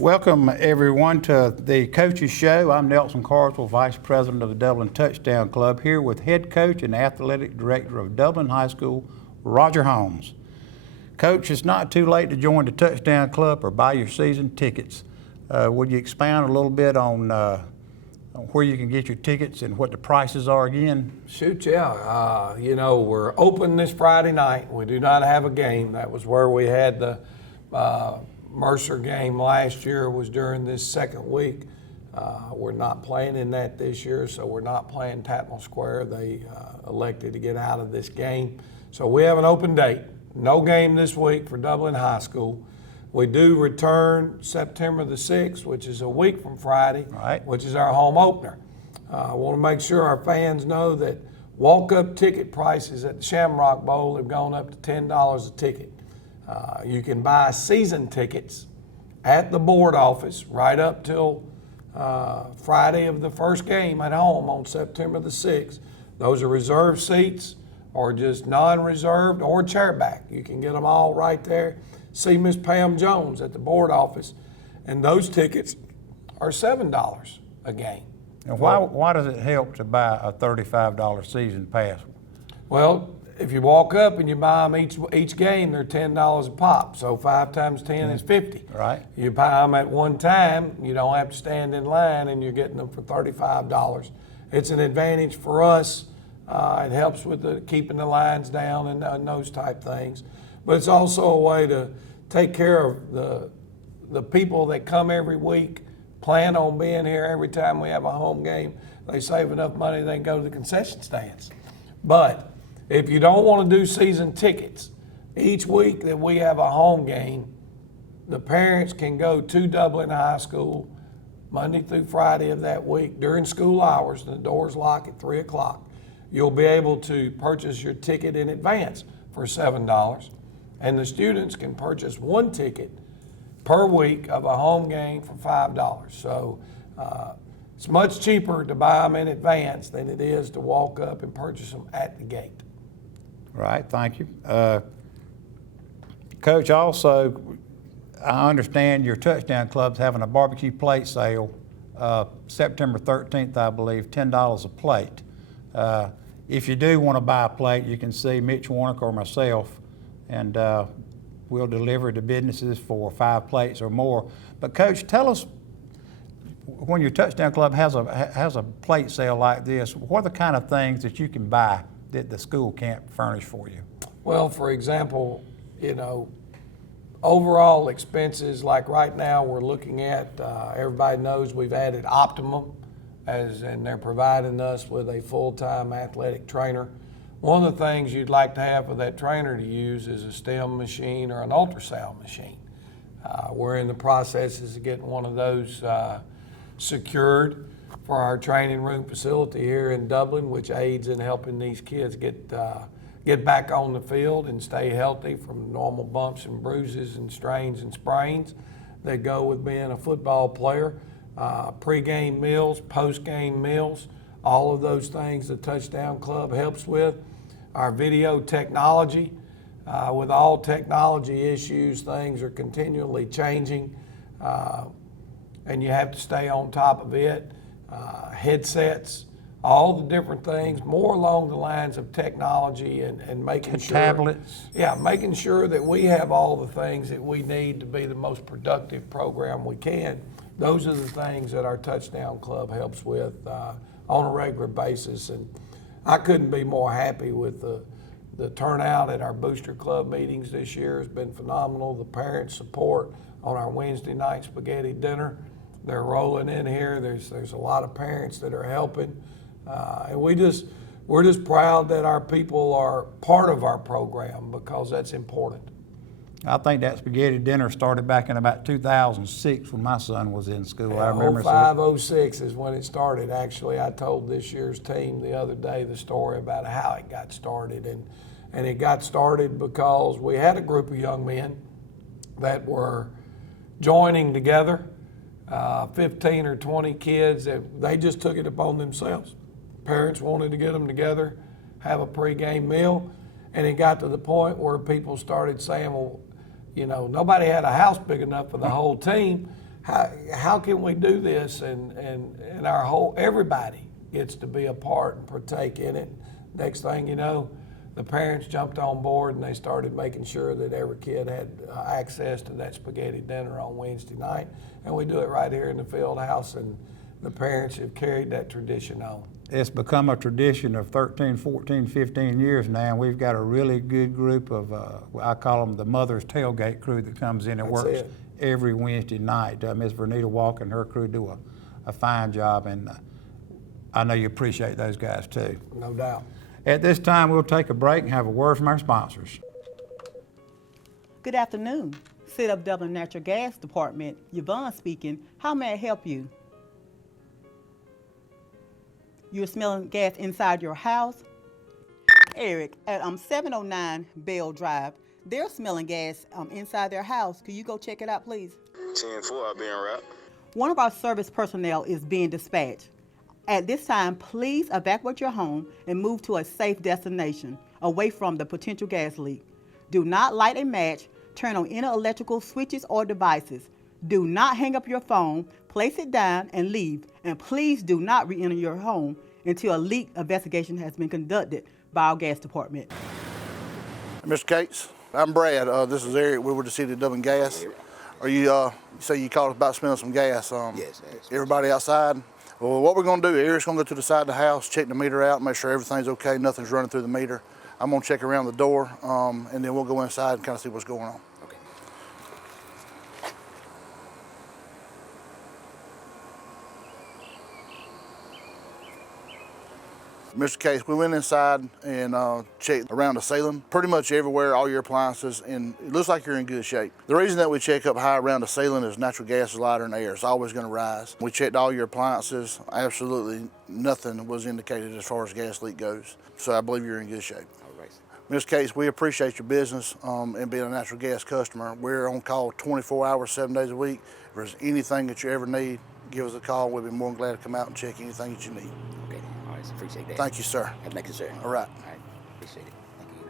Welcome everyone to the Coaches Show. I'm Nelson Carswell, Vice President of the Dublin Touchdown Club, here with Head Coach and Athletic Director of Dublin High School, Roger Holmes. Coach, it's not too late to join the Touchdown Club or buy your season tickets. Would you expound a little bit on where you can get your tickets and what the prices are again? Shoot, yeah. We're open this Friday night. We do not have a game. That was where we had the Mercer game last year, was during this second week. We're not playing in that this year, so we're not playing Tatnall Square. They elected to get out of this game. So we have an open date. No game this week for Dublin High School. We do return September the 6th, which is a week from Friday, right, which is our home opener. I want to make sure our fans know that walk-up ticket prices at the Shamrock Bowl have gone up to $10 a ticket. You can buy season tickets at the board office right up till Friday of the first game at home on September the 6th. Those are reserved seats or just non-reserved or chairback. You can get them all right there. See Miss Pam Jones at the board office, and those tickets are $7 a game. And why does it help to buy a $35 season pass? Well, if you walk up and you buy them each game, they're $10 a pop. So 5 times 10 is 50. Right. You buy them at one time, you don't have to stand in line, and you're getting them for $35. It's an advantage for us. It helps with keeping the lines down and those type things. But it's also a way to take care of the people that come every week, plan on being here every time we have a home game. They save enough money they can go to the concession stands. But if you don't want to do season tickets, each week that we have a home game, the parents can go to Dublin High School Monday through Friday of that week during school hours, and the doors lock at 3 o'clock. You'll be able to purchase your ticket in advance for $7, and the students can purchase one ticket per week of a home game for $5. So it's much cheaper to buy them in advance than it is to walk up and purchase them at the gate. Right, thank you. Coach, also, I understand your Touchdown Club's having a barbecue plate sale September 13th, I believe, $10 a plate. If you do want to buy a plate, you can see Mitch Warnick or myself, and we'll deliver to businesses for 5 plates or more. But Coach, tell us, when your Touchdown Club has a plate sale like this, what are the kind of things that you can buy that the school can't furnish for you? Well, for example, overall expenses, like right now we're looking at, everybody knows we've added Optimum, and they're providing us with a full-time athletic trainer. One of the things you'd like to have for that trainer to use is a STEM machine or an ultrasound machine. We're in the processes of getting one of those secured for our training room facility here in Dublin, which aids in helping these kids get back on the field and stay healthy from normal bumps and bruises and strains and sprains that go with being a football player. Pre-game meals, post-game meals, all of those things the Touchdown Club helps with. Our video technology, with all technology issues, things are continually changing, and you have to stay on top of it. Headsets, all the different things, more along the lines of technology and making sure. Tablets. Yeah, making sure that we have all the things that we need to be the most productive program we can. Those are the things that our Touchdown Club helps with on a regular basis. And I couldn't be more happy with the turnout at our Booster Club meetings this year. Has been phenomenal. The parent support on our Wednesday night spaghetti dinner, they're rolling in here. There's a lot of parents that are helping. And we're just proud that our people are part of our program, because that's important. I think that spaghetti dinner started back in about 2006 when my son was in school. I remember. 05, 06 is when it started. Actually, I told this year's team the other day the story about how it got started. And it got started because we had a group of young men that were joining together, 15 or 20 kids, that they just took it upon themselves. Parents wanted to get them together, have a pregame meal, and it got to the point where people started saying, well, nobody had a house big enough for the whole team. how can we do this and our whole, everybody gets to be a part and partake in it. Next thing you know, the parents jumped on board and they started making sure that every kid had access to that spaghetti dinner on Wednesday night. And we do it right here in the field house, and the parents have carried that tradition on. It's become a tradition of 13, 14, 15 years now. We've got a really good group of, I call them the Mother's Tailgate crew that comes in and That's works it. every Wednesday night. Miss Vernita Walker and her crew do a fine job, and I know you appreciate those guys too. No doubt. At this time, we'll take a break and have a word from our sponsors. Good afternoon. City of Dublin Natural Gas Department, Yvonne speaking. How may I help you? You're smelling gas inside your house? Eric, at 709 Bell Drive, they're smelling gas inside their house. Could you go check it out, please? 10-4, I'll be en route. One of our service personnel is being dispatched. At this time, please evacuate your home and move to a safe destination, away from the potential gas leak. Do not light a match, turn on any electrical switches or devices. Do not hang up your phone, place it down and leave. And please do not re-enter your home until a leak investigation has been conducted by our gas department. Mr. Cates, I'm Brad. This is Eric. We're with the City of Dublin Gas. Are you, you say you called us about smelling some gas? Yes. Everybody outside? Well, what we're going to do, Eric's going to go to the side of the house, check the meter out, make sure everything's okay, nothing's running through the meter. I'm going to check around the door, and then we'll go inside and kind of see what's going on. Okay. Mr. Case, we went inside and checked around the ceiling, pretty much everywhere, all your appliances, and it looks like you're in good shape. The reason that we check up high around the ceiling is natural gas is lighter than air. It's always going to rise. We checked all your appliances. Absolutely nothing was indicated as far as gas leak goes. So I believe you're in good shape. All right. Ms. Case, we appreciate your business and being a natural gas customer. We're on call 24 hours, 7 days a week. If there's anything that you ever need, give us a call. We'll be more than glad to come out and check anything that you need. Okay. All right. Appreciate that. Thank you, sir. Have a nice day, sir. All right. All right. Appreciate it. Thank you.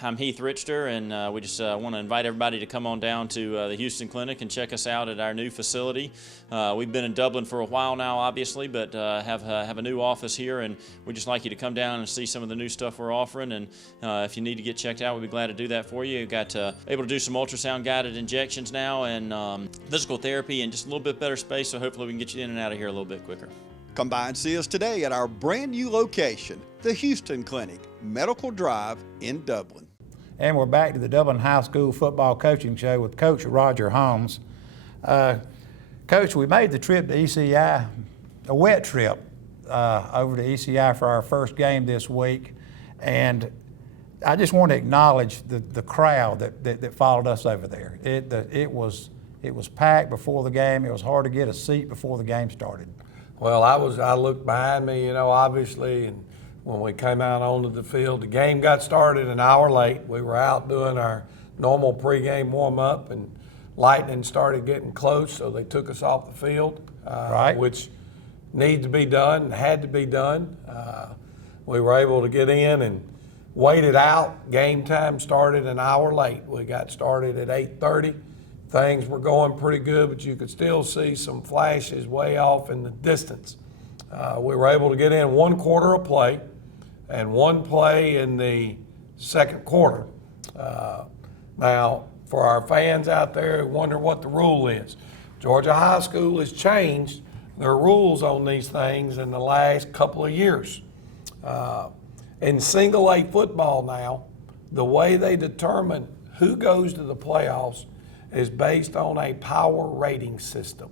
I'm Heath Richter, and we just want to invite everybody to come on down to the Houston Clinic and check us out at our new facility. We've been in Dublin for a while now, obviously, but have a new office here, and we'd just like you to come down and see some of the new stuff we're offering. And if you need to get checked out, we'd be glad to do that for you. We've got able to do some ultrasound-guided injections now, and physical therapy, and just a little bit better space, so hopefully we can get you in and out of here a little bit quicker. Come by and see us today at our brand new location, the Houston Clinic, Medical Drive in Dublin. And we're back to the Dublin High School Football Coaching Show with Coach Roger Holmes. Coach, we made the trip to ECI, a wet trip over to ECI for our first game this week. And I just want to acknowledge the crowd that followed us over there. It was packed before the game. It was hard to get a seat before the game started. Well, I looked behind me, obviously, and when we came out onto the field, the game got started an hour late. We were out doing our normal pregame warm-up, and lightning started getting close, so they took us off the field, Right. which needs to be done and had to be done. We were able to get in and wait it out. Game time started an hour late. We got started at 8:30. Things were going pretty good, but you could still see some flashes way off in the distance. We were able to get in one quarter of play and one play in the second quarter. Now, for our fans out there who wonder what the rule is, Georgia High School has changed their rules on these things in the last couple of years. In single A football now, the way they determine who goes to the playoffs is based on a power rating system.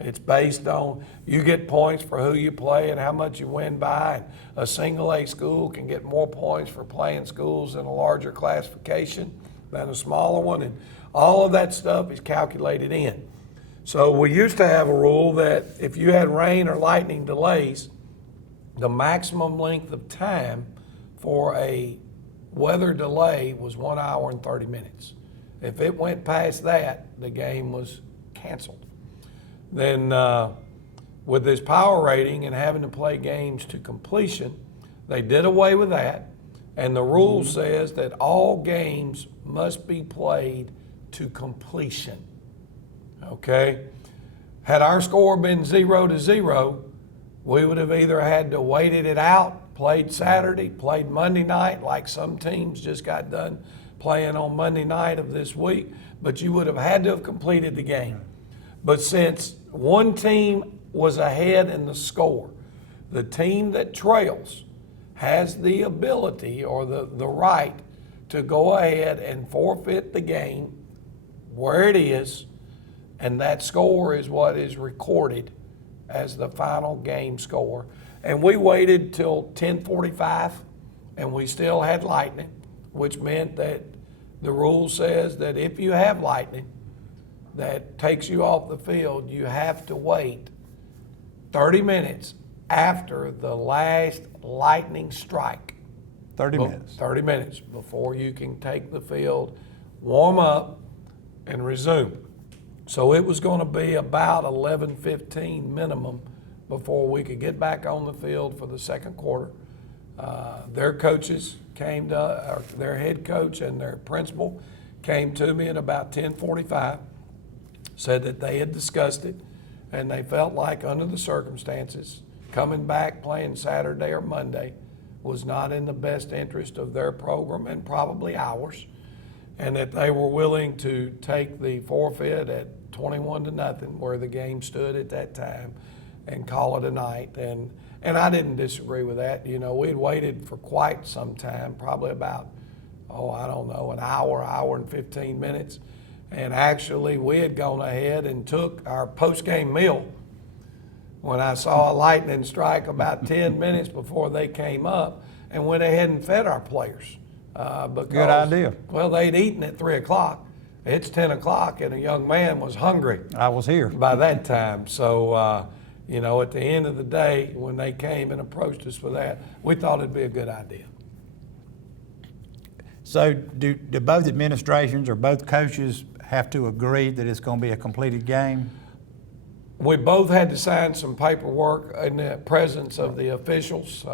It's based on, you get points for who you play and how much you win by. And a single A school can get more points for playing schools in a larger classification than a smaller one. And all of that stuff is calculated in. So we used to have a rule that if you had rain or lightning delays, the maximum length of time for a weather delay was 1 hour and 30 minutes. If it went past that, the game was canceled. Then with this power rating and having to play games to completion, they did away with that. And the rule says that all games must be played to completion. Okay? Had our score been 0-0, we would have either had to waited it out, played Saturday, played Monday night, like some teams just got done playing on Monday night of this week, but you would have had to have completed the game. But since one team was ahead in the score, the team that trails has the ability or the right to go ahead and forfeit the game where it is, and that score is what is recorded as the final game score. And we waited till 10:45, and we still had lightning, which meant that the rule says that if you have lightning that takes you off the field, you have to wait 30 minutes after the last lightning strike. 30 minutes. 30 minutes before you can take the field, warm up, and resume. So it was going to be about 11:15 minimum before we could get back on the field for the second quarter. Their coaches came to, or their head coach and their principal came to me at about 10:45, said that they had discussed it and they felt like under the circumstances, coming back playing Saturday or Monday was not in the best interest of their program and probably ours, and that they were willing to take the forfeit at 21-0 where the game stood at that time and call it a night. And I didn't disagree with that. You know, we'd waited for quite some time, probably about, an hour and 15 minutes. And actually we had gone ahead and took our post-game meal when I saw a lightning strike about 10 minutes before they came up, and went ahead and fed our players. Because, Good idea. Well, they'd eaten at 3 o'clock. It's 10 o'clock and a young man was hungry I was here. by that time. So, at the end of the day, when they came and approached us for that, we thought it'd be a good idea. So do both administrations or both coaches have to agree that it's going to be a completed game? We both had to sign some paperwork in the presence of the officials.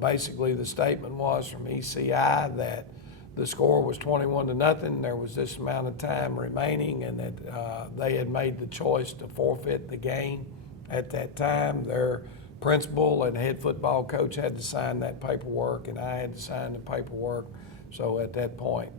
Basically the statement was from ECI that the score was 21-0. There was this amount of time remaining, and that they had made the choice to forfeit the game at that time. Their principal and head football coach had to sign that paperwork, and I had to sign the paperwork. So at that point,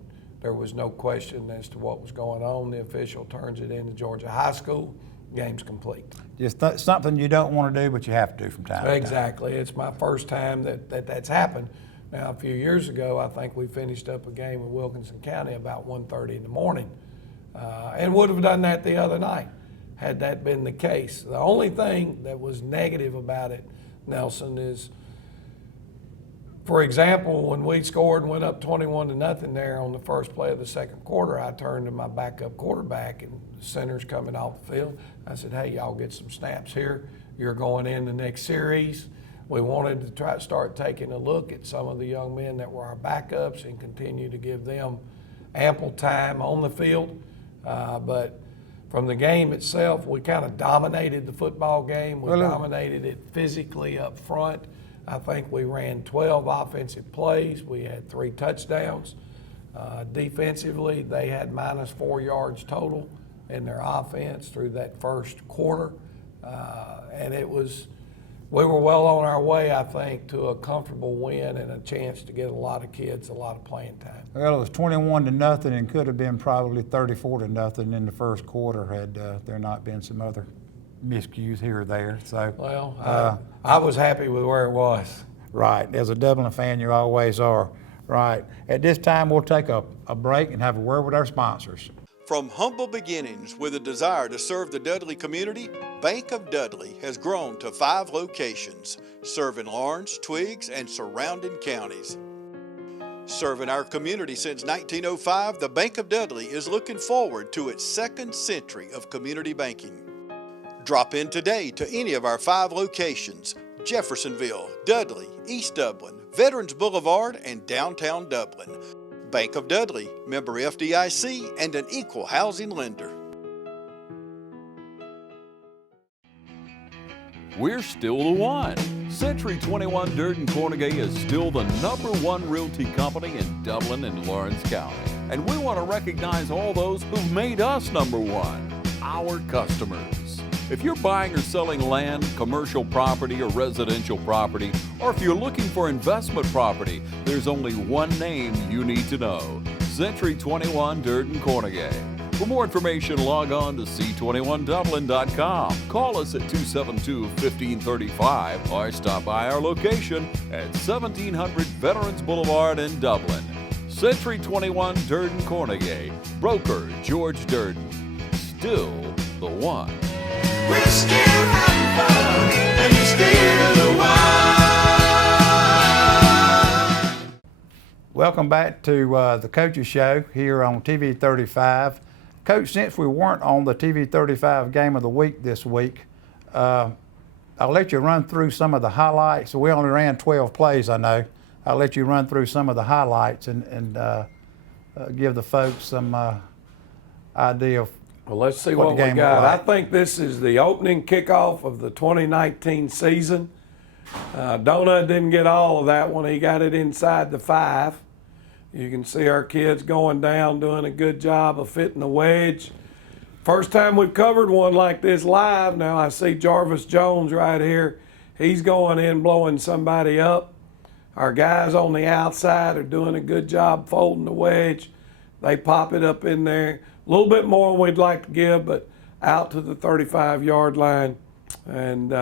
there was no question as to what was going on. The official turns it into Georgia High School. Game's complete. Just something you don't want to do, but you have to do from time to time. Exactly. It's my first time that's happened. Now, a few years ago, I think we finished up a game with Wilkinson County about 1:30 in the morning, and would have done that the other night had that been the case. The only thing that was negative about it, Nelson, is, for example, when we scored and went up 21-0 there on the first play of the second quarter, I turned to my backup quarterback, and the center's coming off the field. I said, hey, y'all get some snaps here. You're going in the next series. We wanted to try to start taking a look at some of the young men that were our backups and continue to give them ample time on the field. But from the game itself, we kind of dominated the football game. We dominated it physically up front. I think we ran 12 offensive plays. We had 3 touchdowns. Defensively, they had -4 yards total in their offense through that first quarter. And we were well on our way, I think, to a comfortable win and a chance to get a lot of kids a lot of playing time. Well, it was 21-0 and could have been probably 34-0 in the first quarter had there not been some other miscues here or there. So, well, I was happy with where it was. Right. As a Dublin fan, you always are. Right. At this time, we'll take a break and have a word with our sponsors. From humble beginnings with a desire to serve the Dudley community, Bank of Dudley has grown to 5 locations, serving Lawrence, Twiggs, and surrounding counties. Serving our community since 1905, the Bank of Dudley is looking forward to its 2nd century of community banking. Drop in today to any of our 5 locations: Jeffersonville, Dudley, East Dublin, Veterans Boulevard, and downtown Dublin. Bank of Dudley, member FDIC, and an equal housing lender. we're still the one. Century 21 Durden Cornegay is still the #1 realty company in Dublin and Lawrence County. And we want to recognize all those who've made us #1, our customers. If you're buying or selling land, commercial property, or residential property, or if you're looking for investment property, there's only one name you need to know: Century 21 Durden Cornegay. For more information, log on to c21dublin.com. Call us at 272-1535 or stop by our location at 1700 Veterans Boulevard in Dublin. Century 21 Durden Cornegay. Broker George Durden. Still the one. We're still having fun, and you're still the one. Welcome back to the Coaches Show here on TV 35. Coach, since we weren't on the TV 35 Game of the Week this week, I'll let you run through some of the highlights. We only ran 12 plays, I know. I'll let you run through some of the highlights and give the folks some idea of Well, let's see what what the we game got. looked I like. think this is the opening kickoff of the 2019 season. Donut didn't get all of that one. He got it inside the 5. You can see our kids going down, doing a good job of fitting the wedge. First time we've covered one like this live. Now I see Jarvis Jones right here. He's going in, blowing somebody up. Our guys on the outside are doing a good job folding the wedge. They pop it up in there. A little bit more than we'd like to give, but out to the 35-yard line. And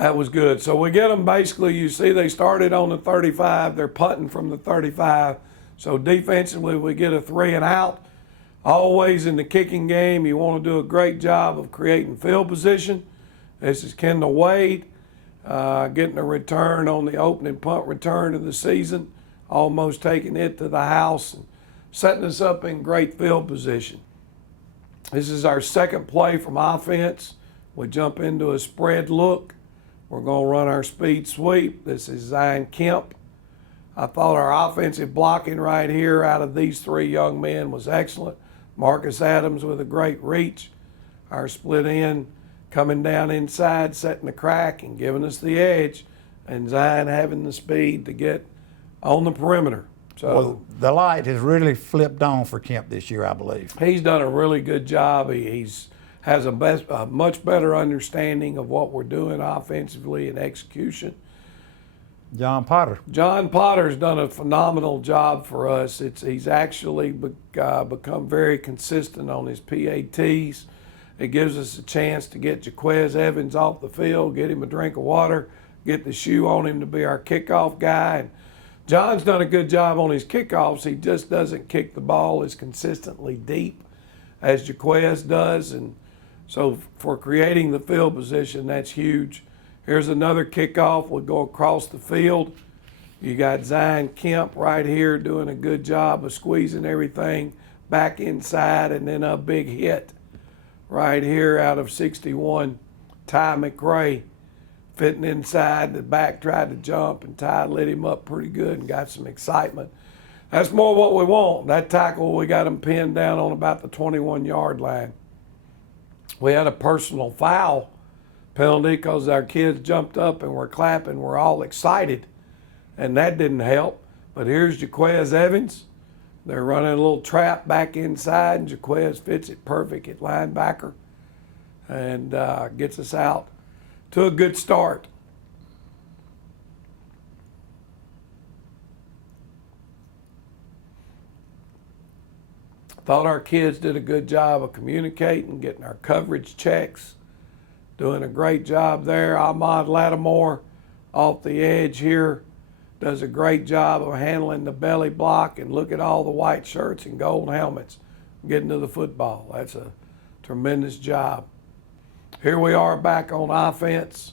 that was good. So we get them basically, you see they started on the 35. They're punting from the 35. So defensively, we get a 3 and out. Always in the kicking game, you want to do a great job of creating field position. This is Kendall Wade getting a return on the opening punt return of the season, almost taking it to the house and setting us up in great field position. This is our second play from offense. We jump into a spread look. We're going to run our speed sweep. This is Zion Kemp. I thought our offensive blocking right here out of these 3 young men was excellent. Marcus Adams with a great reach. Our split end coming down inside, setting the crack and giving us the edge. And Zion having the speed to get on the perimeter. So Well, the light has really flipped on for Kemp this year, I believe. he's done a really good job. He's has a much better understanding of what we're doing offensively and execution. John Potter. John Potter's done a phenomenal job for us. He's actually become very consistent on his PATs. It gives us a chance to get Jaquez Evans off the field, get him a drink of water, get the shoe on him to be our kickoff guy. And John's done a good job on his kickoffs. He just doesn't kick the ball as consistently deep as Jaquez does. And so for creating the field position, that's huge. Here's another kickoff. We'll go across the field. You got Zion Kemp right here doing a good job of squeezing everything back inside, and then a big hit right here out of 61. Ty McRae fitting inside. The back tried to jump, and Ty lit him up pretty good and got some excitement. That's more what we want. That tackle, we got him pinned down on about the 21-yard line. We had a personal foul penalty because our kids jumped up and were clapping. We're all excited, and that didn't help. But here's Jaquez Evans. They're running a little trap back inside, and Jaquez fits it perfect at linebacker and gets us out to a good start. Thought our kids did a good job of communicating, getting our coverage checks, doing a great job there. Ahmad Lattimore off the edge here does a great job of handling the belly block, and look at all the white shirts and gold helmets getting to the football. That's a tremendous job. Here we are back on offense.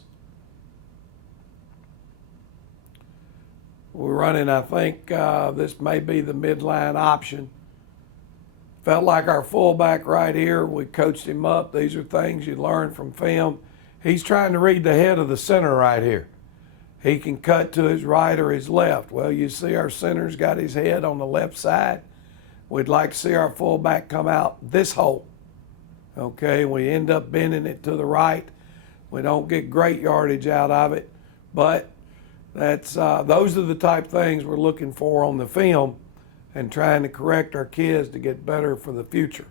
We're running, I think this may be the midline option. Felt like our fullback right here, we coached him up. These are things you learn from film. He's trying to read the head of the center right here. He can cut to his right or his left. Well, you see our center's got his head on the left side. We'd like to see our fullback come out this hole Okay, we end up bending it to the right. We don't get great yardage out of it, but that's those are the type of things we're looking for on the film and trying to correct our kids to get better for the future.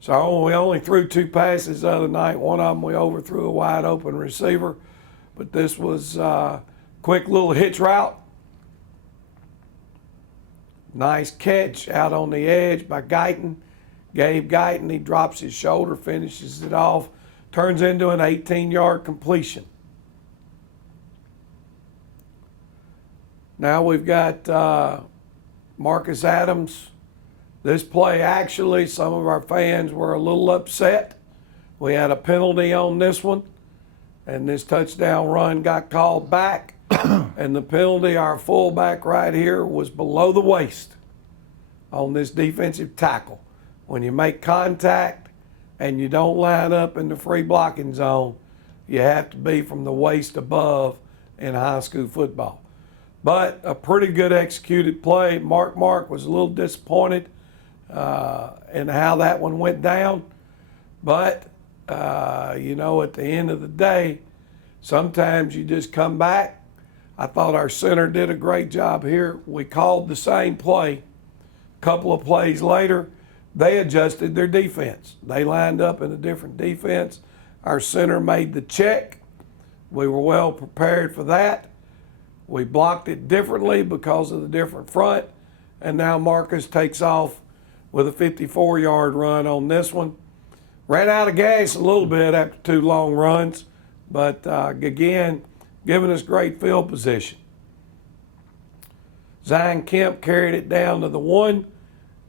So we only threw 2 passes the other night. One of them we overthrew a wide open receiver, but this was a quick little hitch route. Nice catch out on the edge by Guyton. Gabe Guyton, he drops his shoulder, finishes it off, turns into an 18-yard completion. Now we've got Marcus Adams. This play, actually, some of our fans were a little upset. We had a penalty on this one, and this touchdown run got called back. And the penalty, our fullback right here, was below the waist on this defensive tackle. When you make contact and you don't line up in the free blocking zone, you have to be from the waist above in high school football. But a pretty good executed play. Mark was a little disappointed in how that one went down. But, you know, at the end of the day, sometimes you just come back. I thought our center did a great job here. We called the same play. A couple of plays later, they adjusted their defense. They lined up in a different defense. Our center made the check. We were well prepared for that. We blocked it differently because of the different front. And now Marcus takes off with a 54-yard run on this one. Ran out of gas a little bit after 2 long runs, but again, giving us great field position. Zion Kemp carried it down to the 1.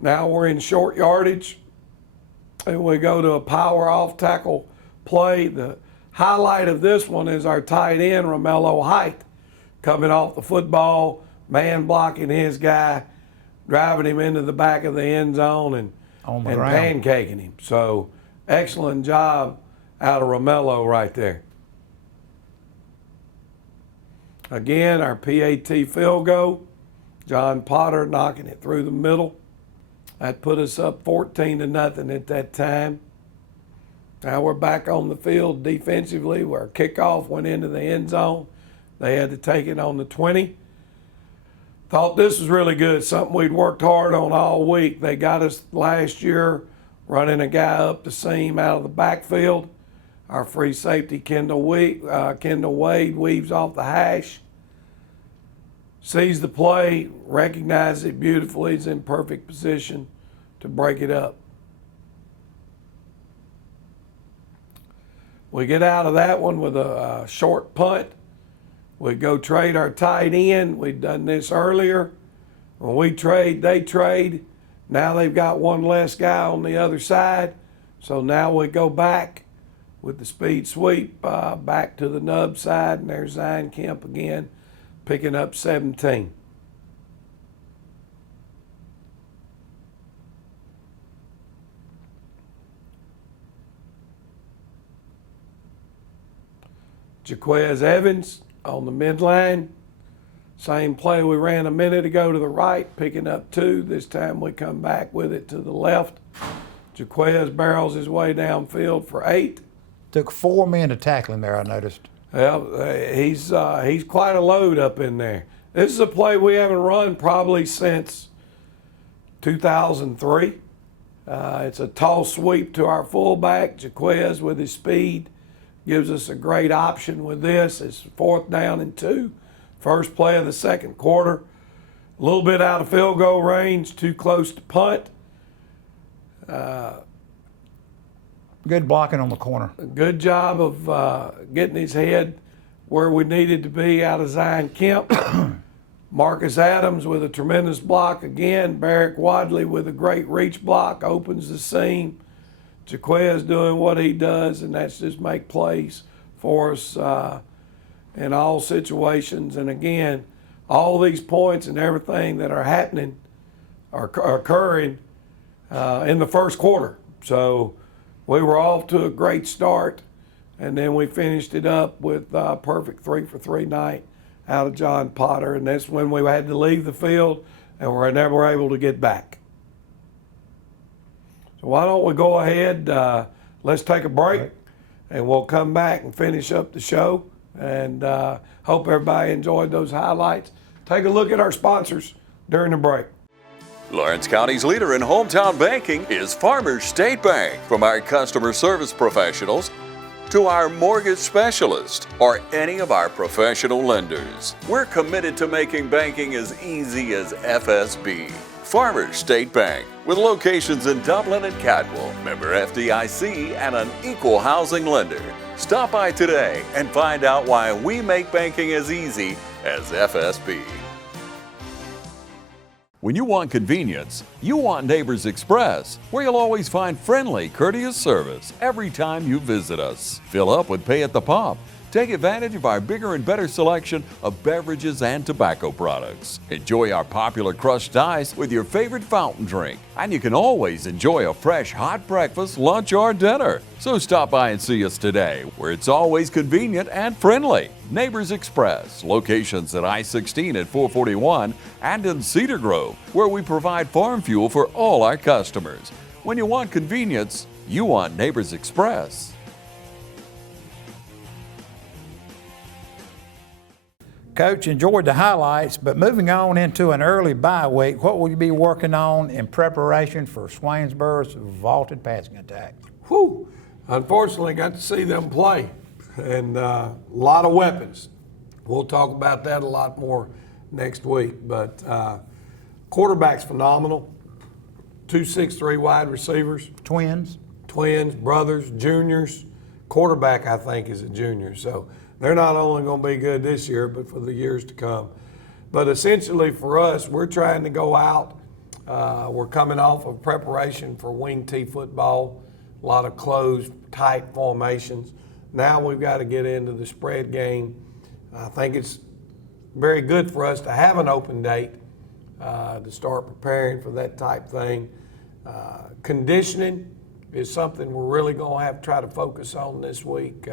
Now we're in short yardage, and we go to a power off tackle play. The highlight of this one is our tight end, Romello Height, coming off the football, man blocking his guy, driving him into the back of the end zone and pancaking him. So excellent job out of Romello right there. Again, our PAT field goal, John Potter knocking it through the middle. That put us up 14-0 at that time. Now we're back on the field defensively where our kickoff went into the end zone. They had to take it on the 20. Thought this was really good, something we'd worked hard on all week. They got us last year running a guy up the seam out of the backfield. Our free safety, Kendall Wade, weaves off the hash, sees the play, recognizes it beautifully, is in perfect position to break it up. We get out of that one with a short punt. We go trade our tight end. We'd done this earlier. When we trade, they trade. Now they've got one less guy on the other side. So now we go back with the speed sweep back to the nub side, and there's Zion Kemp again, picking up 17. Jaquez Evans on the midline. Same play we ran a minute ago to the right, picking up 2. This time we come back with it to the left. Jaquez barrels his way downfield for 8. Took 4 men to tackle him there, I noticed. Well, he's quite a load up in there. This is a play we haven't run probably since 2003. It's a toss sweep to our fullback. Jaquez with his speed gives us a great option with this. It's 4th down and 2. First play of the second quarter. A little bit out of field goal range, too close to punt. Good blocking on the corner. Good job of getting his head where we needed to be out of Zion Kemp. Marcus Adams with a tremendous block again. Barrick Wadley with a great reach block, opens the seam. Jaquez doing what he does, and that's just make plays for us in all situations. And again, all these points and everything that are happening are occurring in the first quarter. So we were off to a great start, and then we finished it up with a perfect 3-for-3 night out of John Potter, and that's when we had to leave the field and we were never able to get back. So why don't we go ahead, let's take a break, and we'll come back and finish up the show. And hope everybody enjoyed those highlights. Take a look at our sponsors during the break. Lawrence County's leader in hometown banking is Farmers State Bank. From our customer service professionals to our mortgage specialist or any of our professional lenders, we're committed to making banking as easy as FSB. Farmers State Bank, with locations in Dublin and Cadwell, member FDIC, and an equal housing lender. Stop by today and find out why we make banking as easy as FSB. When you want convenience, you want Neighbors Express, where you'll always find friendly, courteous service every time you visit us. Fill up with pay at the pump. Take advantage of our bigger and better selection of beverages and tobacco products. Enjoy our popular crushed ice with your favorite fountain drink. And you can always enjoy a fresh hot breakfast, lunch, or dinner. So stop by and see us today, where it's always convenient and friendly. Neighbors Express, locations at I-16 at 441 and in Cedar Grove, where we provide farm fuel for all our customers. When you want convenience, you want Neighbors Express. Coach, enjoyed the highlights, but moving on into an early bye week, what will you be working on in preparation for Swainsboro's vaulted passing attack? Whew. Unfortunately, got to see them play, and a lot of weapons. We'll talk about that a lot more next week, but quarterback's phenomenal. 2'6" wide receivers. Twins, brothers, juniors. Quarterback, I think, is a junior, so they're not only going to be good this year, but for the years to come. But essentially for us, we're trying to go out. We're coming off of preparation for wing T football, a lot of closed, tight formations. Now we've got to get into the spread game. I think it's very good for us to have an open date to start preparing for that type thing. Conditioning is something we're really going to have to try to focus on this week.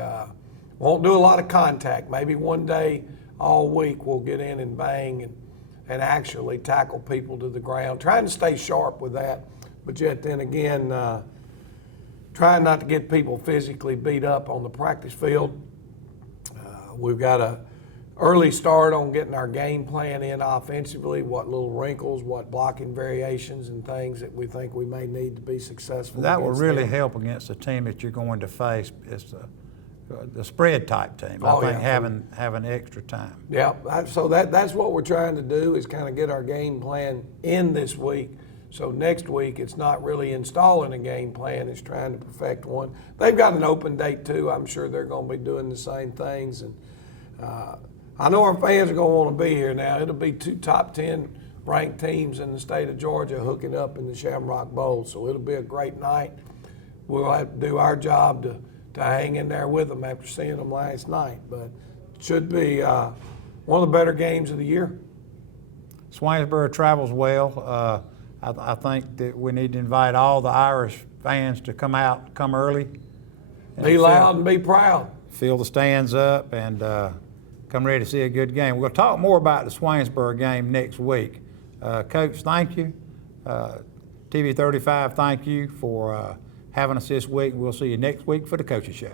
Won't do a lot of contact. Maybe one day all week we'll get in and bang and actually tackle people to the ground. Trying to stay sharp with that, but yet then again, trying not to get people physically beat up on the practice field. We've got a early start on getting our game plan in offensively, what little wrinkles, what blocking variations and things that we think we may need to be successful. that will against really them. help against the team that you're going to face. It's the spread type team. Oh, I think yeah. having extra time. Yeah, so that's what we're trying to do is kind of get our game plan in this week. So next week, it's not really installing a game plan, it's trying to perfect one. They've got an open date too. I'm sure they're going to be doing the same things. And I know our fans are going to want to be here now. It'll be 2 top 10 ranked teams in the state of Georgia hooking up in the Shamrock Bowl. So it'll be a great night. We'll have to do our job to hang in there with them after seeing them last night. But it should be one of the better games of the year. Swainsboro travels well. I think that we need to invite all the Irish fans to come out, come early. Be loud and be proud. Fill the stands up and come ready to see a good game. We're going to talk more about the Swainsboro game next week. Coach, thank you. TV 35, thank you for having us this week. We'll see you next week for the Coaches Show.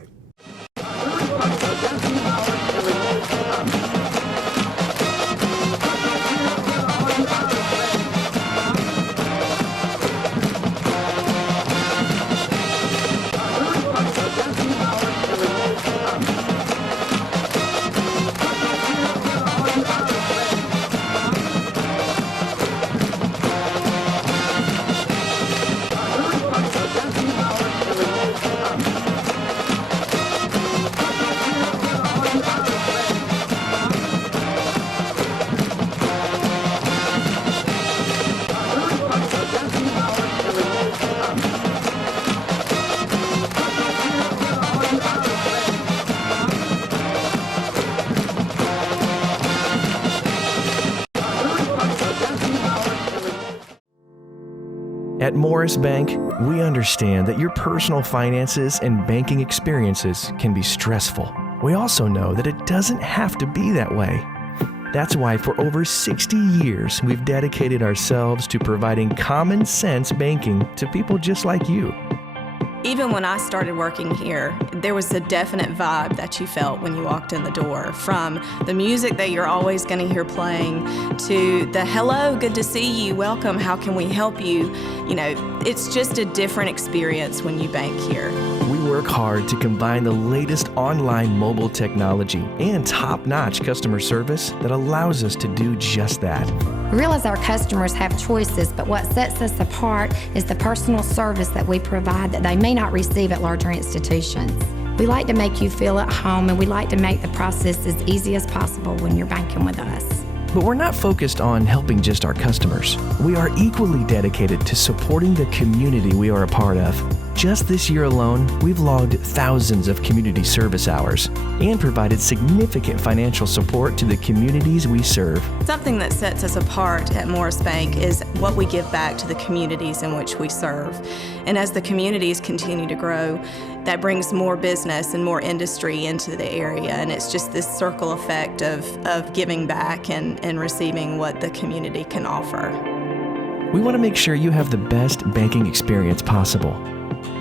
At Morris Bank, we understand that your personal finances and banking experiences can be stressful. We also know that it doesn't have to be that way. That's why for over 60 years, we've dedicated ourselves to providing common sense banking to people just like you. Even when I started working here, there was a definite vibe that you felt when you walked in the door, from the music that you're always going to hear playing to the hello, good to see you, welcome, how can we help you? You know, it's just a different experience when you bank here. We work hard to combine the latest online mobile technology and top-notch customer service that allows us to do just that. We realize our customers have choices, but what sets us apart is the personal service that we provide that they may not receive at larger institutions. We like to make you feel at home, and we like to make the process as easy as possible when you're banking with us. But we're not focused on helping just our customers. We are equally dedicated to supporting the community we are a part of. Just this year alone, we've logged thousands of community service hours and provided significant financial support to the communities we serve. Something that sets us apart at Morris Bank is what we give back to the communities in which we serve. And as the communities continue to grow, that brings more business and more industry into the area. And it's just this circle effect of giving back and receiving what the community can offer. We want to make sure you have the best banking experience possible.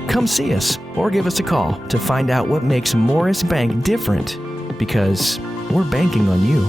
Come see us or give us a call to find out what makes Morris Bank different, because we're banking on you.